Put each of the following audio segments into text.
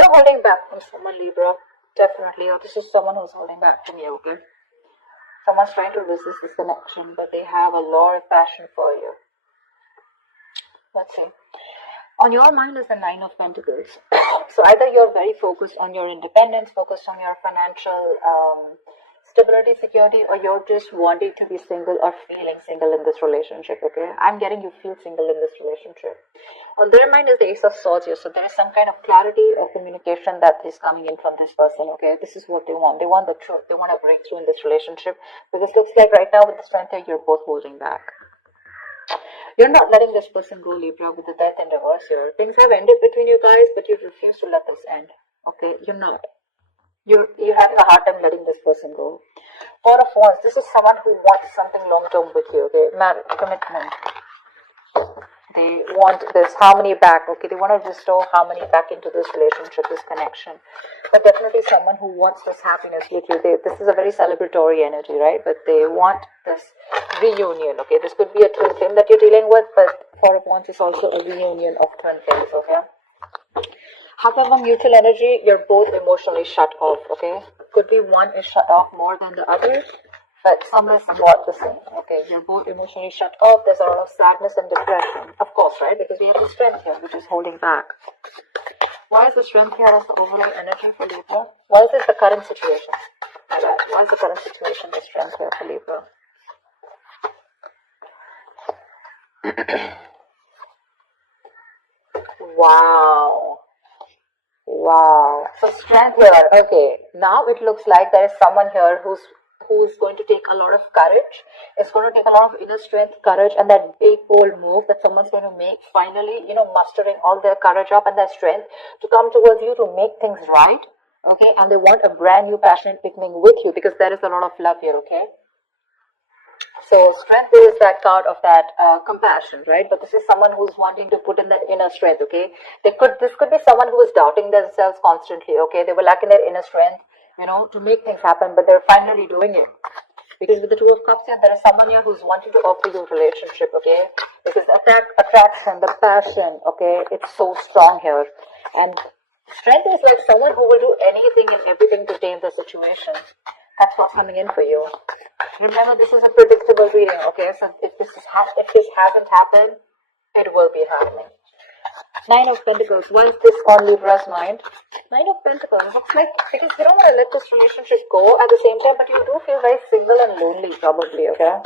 You're holding back from someone, Libra. Definitely. Or this is someone who's holding back from you, okay? Someone's trying to resist this connection, but they have a lot of passion for you. Let's see. On your mind is the Nine of Pentacles. So either you're very focused on your independence, focused on your financial stability, security, or you're just wanting to be single or feeling single in this relationship, okay? I'm getting you feel single in this relationship. On their mind is the Ace of Swords here. So there is some kind of clarity or communication that is coming in from this person, okay? This is what they want. They want the truth. They want a breakthrough in this relationship. Because it looks like right now with the strength here, you're both holding back. You're not letting this person go, Libra, with the Death in reverse here. Things have ended between you guys, but you refuse to let this end, okay? You're not. You're having a hard time letting this person go. Four of Wands, this is someone who wants something long-term with you, okay? Marriage, commitment. They want this harmony back, okay? They want to restore harmony back into this relationship, this connection. But definitely someone who wants this happiness with you. This is a very celebratory energy, right? But they want this reunion, okay? This could be a twin flame that you're dealing with, but Four of Wands is also a reunion of twin flames, okay? However, mutual energy, you're both emotionally shut off, okay? Could be one is shut off more than the other, but some is not the same, okay? You're both emotionally shut off. There's a lot of sadness and depression, of course, right? Because we have the strength here, which is holding back. Why is the strength here as the overall energy for Libra? Why is this the current situation? Why is the current situation the strength here for Libra? Wow. So strength here. Okay. Now it looks like there is someone here who's going to take a lot of courage. It's going to take a lot of inner strength, courage, and that big bold move that someone's going to make. Finally, mustering all their courage up and their strength to come towards you to make things right. Okay. And they want a brand new passionate beginning with you because there is a lot of love here. Okay. So strength is that card of that compassion, right? But this is someone who's wanting to put in that inner strength, okay? This could be someone who is doubting themselves constantly, okay? They were lacking their inner strength, to make things happen, but they're finally doing it. Because with the Two of Cups here, there is someone here who's wanting to offer you a relationship, okay? Because attraction, the passion, okay? It's so strong here. And strength is like someone who will do anything and everything to tame the situation. That's what's coming in for you. Remember, this is a predictable reading, okay? So if this hasn't happened, it will be happening. Nine of Pentacles. Why is this on Libra's mind? Nine of Pentacles. Looks like because you don't want to let this relationship go at the same time, but you do feel very single and lonely, probably, okay?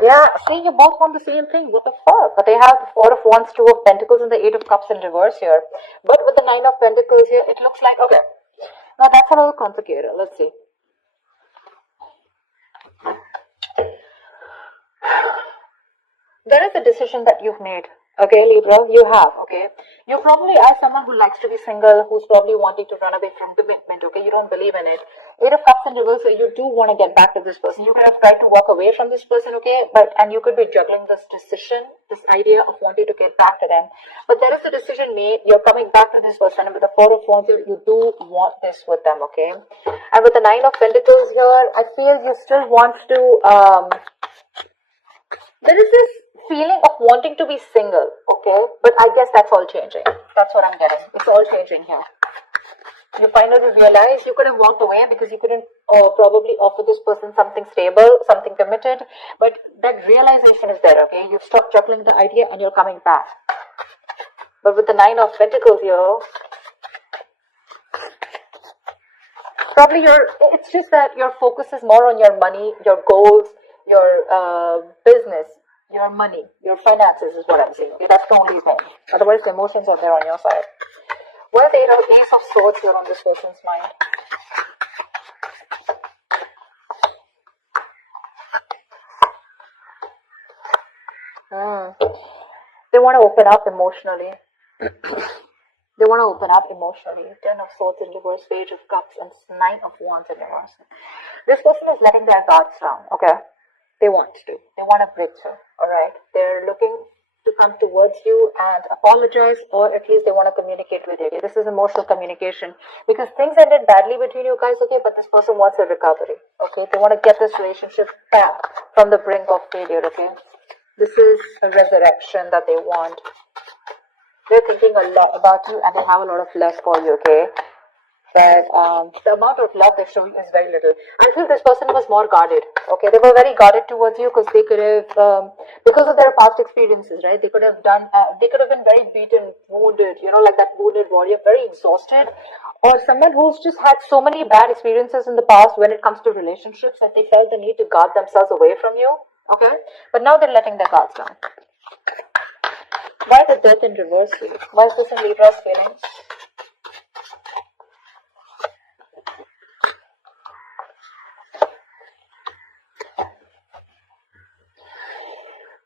Yeah, see, you both want the same thing. What the fuck? But they have the Four of Wands, Two of Pentacles, and the Eight of Cups in reverse here. But with the Nine of Pentacles here, it looks like, okay. Now that's a little complicated. Let's see. There is a decision that you've made. Okay, Libra, you have, okay? You probably are someone who likes to be single, who's probably wanting to run away from commitment, okay? You don't believe in it. Eight of Cups in reverse, so you do want to get back to this person. You could have tried to walk away from this person, okay? And you could be juggling this decision, this idea of wanting to get back to them. But there is a decision made, you're coming back to this person, and with the Four of Wands, you do want this with them, okay? And with the Nine of Pentacles here, I feel you still want to, there is this feeling of wanting to be single, okay? But I guess that's all changing. That's what I'm getting. It's all changing here. You finally realize you could have walked away because you couldn't probably offer this person something stable, something committed. But that realization is there, okay? You've stopped juggling the idea and you're coming back. But with the Nine of Pentacles here, probably it's just that your focus is more on your money, your goals, your business, your money, your finances is what I'm saying. Okay? That's the only thing. Otherwise, the emotions are there on your side. What is the Ace of Swords here on this person's mind? They want to open up emotionally. They want to open up emotionally. Ten of Swords in reverse, Page of Cups, and Nine of Wands in reverse. This person is letting their guards down, okay? They want to. They want a breakthrough, alright? They're looking to come towards you and apologize, or at least they want to communicate with you. This is emotional communication. Because things ended badly between you guys, okay? But this person wants a recovery, okay? They want to get this relationship back from the brink of failure, okay? This is a resurrection that they want. They're thinking a lot about you and they have a lot of love for you, okay? But the amount of love they're showing is very little. I feel this person was more guarded, okay? They were very guarded towards you because they could have, because of their past experiences, right? They could have been very beaten, wounded, like that wounded warrior, very exhausted. Or someone who's just had so many bad experiences in the past when it comes to relationships that they felt the need to guard themselves away from you, okay? But now they're letting their guards down. Why the death in reverse here? Why is this in Libra's feelings?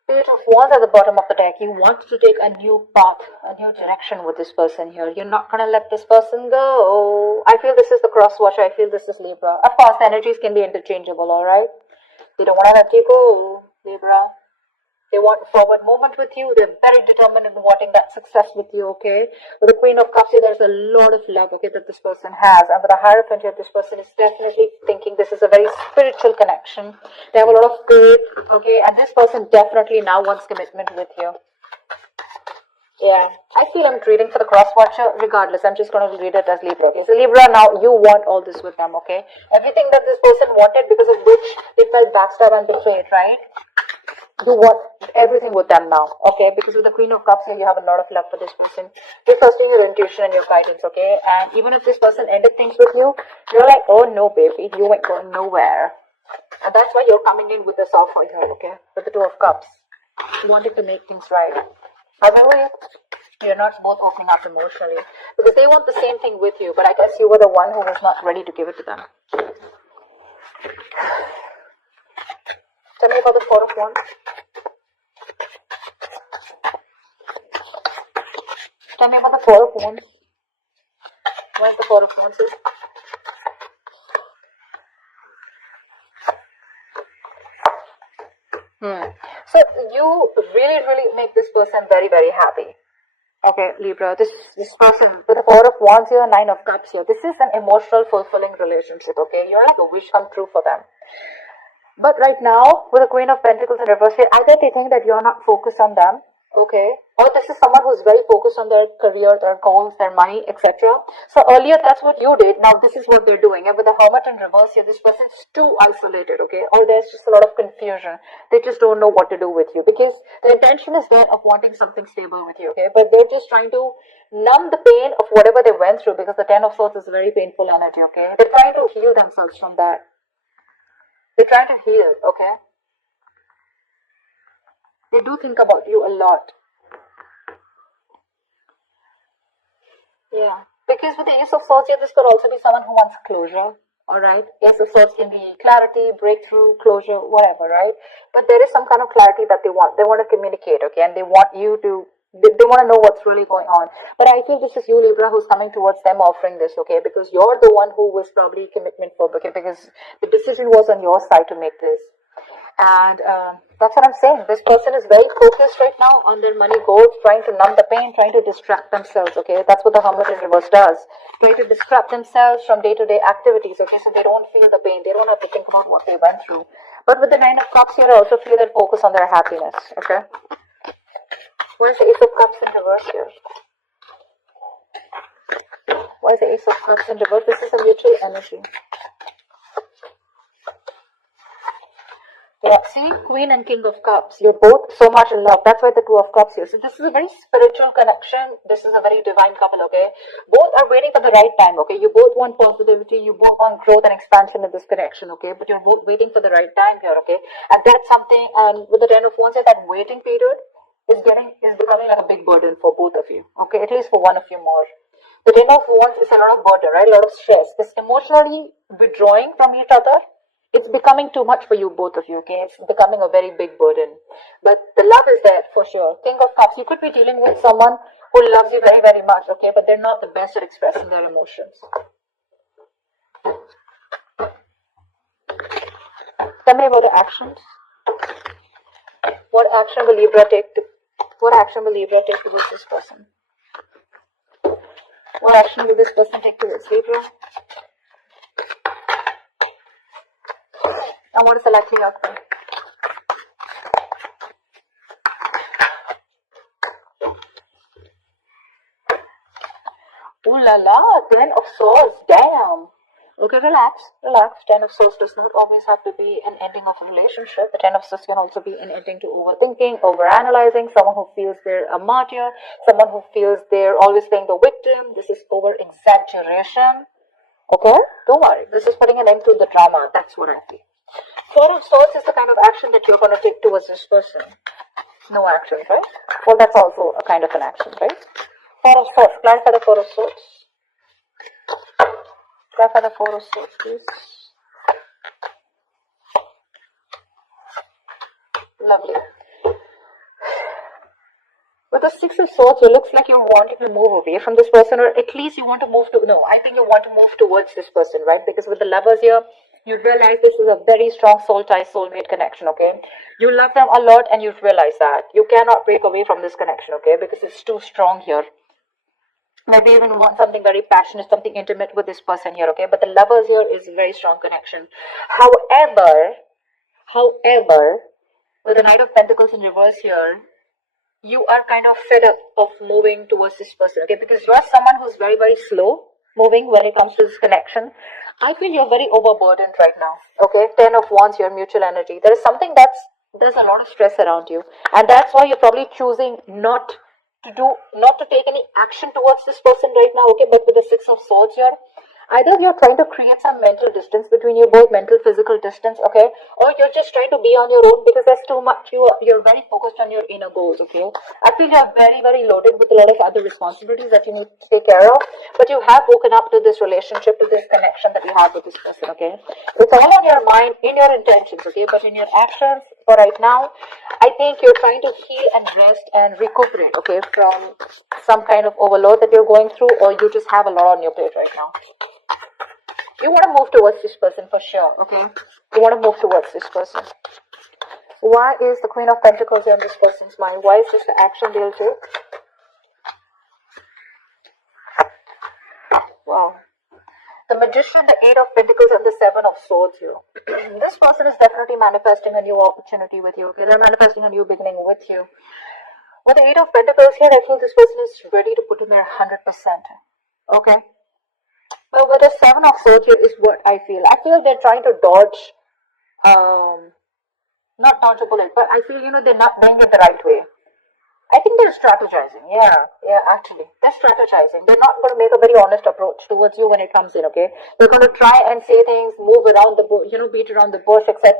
Page of Wands at the bottom of the deck. You want to take a new path, a new direction with this person here. You're not going to let this person go. I feel this is the cross watcher. I feel this is Libra. Of course, the energies can be interchangeable, alright? They don't want to let you go, Libra. They want a forward movement with you. They're very determined in wanting that success with you, okay? With the Queen of Cups here, there's a lot of love, okay, that this person has. And with the Hierophant here, this person is definitely thinking this is a very spiritual connection. They have a lot of faith, okay? And this person definitely now wants commitment with you. Yeah, I feel I'm reading for the cross watcher. Regardless, I'm just going to read it as Libra, okay? So Libra, now you want all this with them, okay? Everything that this person wanted because of which they felt backstabbed and betrayed, right? You want everything with them now, okay? Because with the Queen of Cups here, you have a lot of love for this person. You're trusting your intuition and your guidance, okay? And even if this person ended things with you, you're like, oh no, baby, you ain't going nowhere. And that's why you're coming in with this offer here, okay? With the Two of Cups. You wanted to make things right. However, you're not both opening up emotionally. Because they want the same thing with you, but I guess you were the one who was not ready to give it to them. Tell me about the Four of Wands. Tell me about the Four of Wands. What is the Four of Wands? So you really make this person very, very happy. Okay, Libra, this person with the Four of Wands here, Nine of Cups here. This is an emotional, fulfilling relationship, okay? You're like a wish come true for them. But right now, with the Queen of Pentacles in reverse here, either they think that you're not focused on them, okay? Or this is someone who's very focused on their career, their goals, their money, etc. So earlier, that's what you did. Now this is what they're doing. And with the Hermit in reverse here, this person's too isolated, okay? Or there's just a lot of confusion. They just don't know what to do with you. Because the intention is there of wanting something stable with you, okay? But they're just trying to numb the pain of whatever they went through. Because the Ten of Swords is a very painful energy, okay? They're trying to heal themselves from that. They're trying to heal, okay? They do think about you a lot. Yeah, because with the Ace of Swords here, this could also be someone who wants closure, alright? Ace of Swords can be clarity, breakthrough, closure, whatever, right? But there is some kind of clarity that they want. They want to communicate, okay? And they want you to, they want to know what's really going on. But I feel this is you, Libra, who's coming towards them offering this, okay? Because you're the one who was probably commitment phobic, okay? Because the decision was on your side to make this. And that's what I'm saying. This person is very focused right now on their money goals, trying to numb the pain, trying to distract themselves, okay? That's what the Hermit in reverse does. Try to distract themselves from day-to-day activities, okay? So they don't feel the pain. They don't have to think about what they went through. But with the Nine of Cups here, I also feel that focus on their happiness, okay? Where's the Ace of Cups in reverse here? Why is the Ace of Cups in reverse? This is a mutual energy. Yeah, see, Queen and King of Cups, you're both so much in love. That's why the Two of Cups here. So this is a very spiritual connection. This is a very divine couple, okay? Both are waiting for the right time, okay? You both want positivity. You both want growth and expansion in this connection, okay? But you're both waiting for the right time here, okay? And that's something, and with the Ten of Wands, that waiting period is becoming like a big burden for both of you, okay? At least for one of you more. The Ten of Wands is a lot of burden, right? A lot of stress. It's emotionally withdrawing from each other. It's becoming too much for you, both of you, okay? It's becoming a very big burden. But the love is there, for sure. King of Cups, you could be dealing with someone who loves you very, very much, okay? But they're not the best at expressing their emotions. Tell me about the actions. What action will Libra take towards this person? What action will this person take towards Libra? And what is the likely outcome? Ooh la la, 10 of swords, damn. Okay, relax, relax. 10 of swords does not always have to be an ending of a relationship. The 10 of swords can also be an ending to overthinking, overanalyzing, someone who feels they're a martyr, someone who feels they're always playing the victim. This is over exaggeration. Okay, don't worry. This is putting an end to the drama. That's what I feel. 4 of swords is the kind of action that you're going to take towards this person. No action, right? Well, that's also a kind of an action, right? 4 of swords. Clarify the 4 of swords. Clarify the 4 of swords, please. Lovely. With the 6 of swords, it looks like you're wanting to move away from this person, or at least you want to move to, no, I think you want to move towards this person, right? Because with the lovers here, you realize this is a very strong soul tie, soulmate connection, okay? You love them a lot and you realize that. You cannot break away from this connection, okay? Because it's too strong here. Maybe even want something very passionate, something intimate with this person here, okay? But the lovers here is a very strong connection. However, with the Knight of Pentacles in reverse here, you are kind of fed up of moving towards this person, okay? Because you are someone who's very, very slow moving when it comes to this connection. I feel you're very overburdened right now, okay? 10 of Wands, your mutual energy. There is something there's a lot of stress around you. And that's why you're probably choosing not to take any action towards this person right now, okay? But with the 6 of Swords here, either you're trying to create some mental distance between you both, mental, physical distance, okay? Or you're just trying to be on your own because there's too much, you're very focused on your inner goals, okay? I feel you're very, very loaded with a lot of other responsibilities that you need to take care of, but you have woken up to this relationship, to this connection that you have with this person, okay? It's all on your mind, in your intentions, okay? But in your actions, for right now, I think you're trying to heal and rest and recuperate, okay, from some kind of overload that you're going through, or you just have a lot on your plate right now. You want to move towards this person for sure, okay? You want to move towards this person. Why is the Queen of Pentacles in this person's mind? Why is this the action they'll take? Wow. The Magician, the 8 of Pentacles, and the 7 of Swords here. This person is definitely manifesting a new opportunity with you, okay? They're manifesting a new beginning with you. With the 8 of Pentacles here, I feel this person is ready to put in their 100%, okay? But with the 7 of Swords here is what I feel. I feel they're trying to dodge, not dodge a bullet, but I feel, they're not doing it the right way. I think they're strategizing. Yeah, actually. They're strategizing. They're not going to make a very honest approach towards you when it comes in, okay? They're going to try and say things, move around the bush, beat around the bush, etc.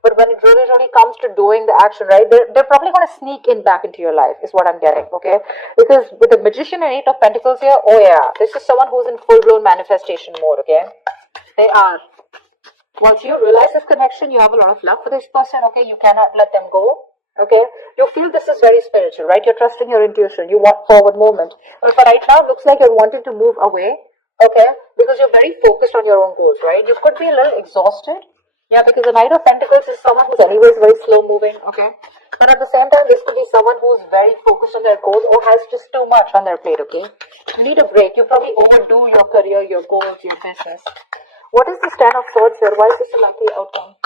But when it really comes to doing the action, right, they're probably going to sneak in back into your life, is what I'm getting, okay? Because with the Magician and 8 of Pentacles here, oh yeah, this is someone who's in full-blown manifestation mode, okay? They are. Once you realize this connection, you have a lot of love for this person, okay? You cannot let them go. Okay, you feel this is very spiritual, right? You're trusting your intuition. You want forward movement. But for right now, it looks like you're wanting to move away, okay? Because you're very focused on your own goals, right? You could be a little exhausted. Yeah, because the Knight of Pentacles is someone who's anyways very slow moving, okay? But at the same time, this could be someone who's very focused on their goals or has just too much on their plate, okay? You need a break. You probably overdo your career, your goals, your business. What is this 10 of Swords here? Why is this a likely outcome?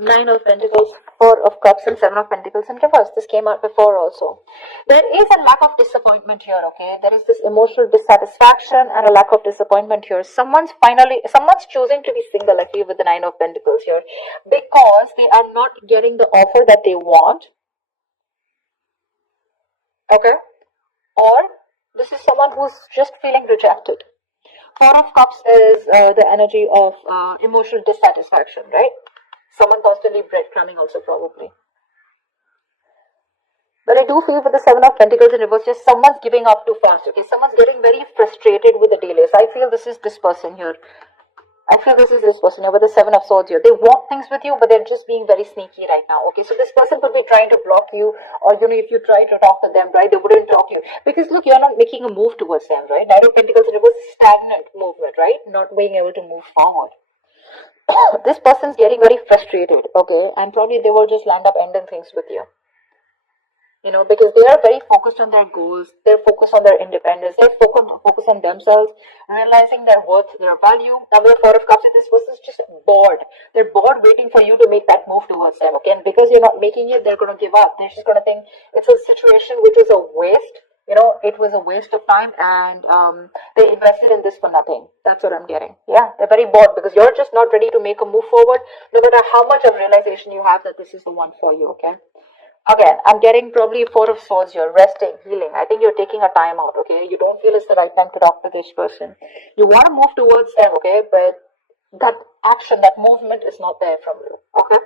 9 of Pentacles, 4 of Cups, and 7 of Pentacles in reverse. This came out before also. There is a lack of disappointment here, okay? There is this emotional dissatisfaction and a lack of disappointment here. Someone's choosing to be single, I feel, with the 9 of Pentacles here, because they are not getting the offer that they want, okay? Or this is someone who's just feeling rejected. 4 of Cups is the energy of emotional dissatisfaction, right? Someone constantly breadcrumbing also probably. But I do feel with the 7 of Pentacles in reverse, just someone's giving up too fast, okay? Someone's getting very frustrated with the delays. I feel this is this person here. With the 7 of Swords here. They want things with you, but they're just being very sneaky right now, okay? So this person could be trying to block you, or, if you try to talk to them, right, they wouldn't talk to you. Because, look, you're not making a move towards them, right? 9 of Pentacles in reverse is stagnant movement, right? Not being able to move forward. This person's getting very frustrated, okay? And probably they will just land up ending things with you. Because they are very focused on their goals. They're focused on their independence. They're focused on themselves, realizing their worth, their value. Now, with the 4 of Cups, this person's just bored. They're bored waiting for you to make that move towards them, okay? And because you're not making it, they're going to give up. They're just going to think it's a situation which is a waste. you know, it was a waste of time, and they invested in this for nothing. That's what I'm getting. Yeah, they're very bored because you're just not ready to make a move forward, no matter how much of realization you have that this is the one for you, okay? Again, I'm getting probably Four of Swords here, resting, healing. I think you're taking a time out, okay? You don't feel it's the right time to talk to this person. You want to move towards them, okay? But that action, that movement is not there from you, okay?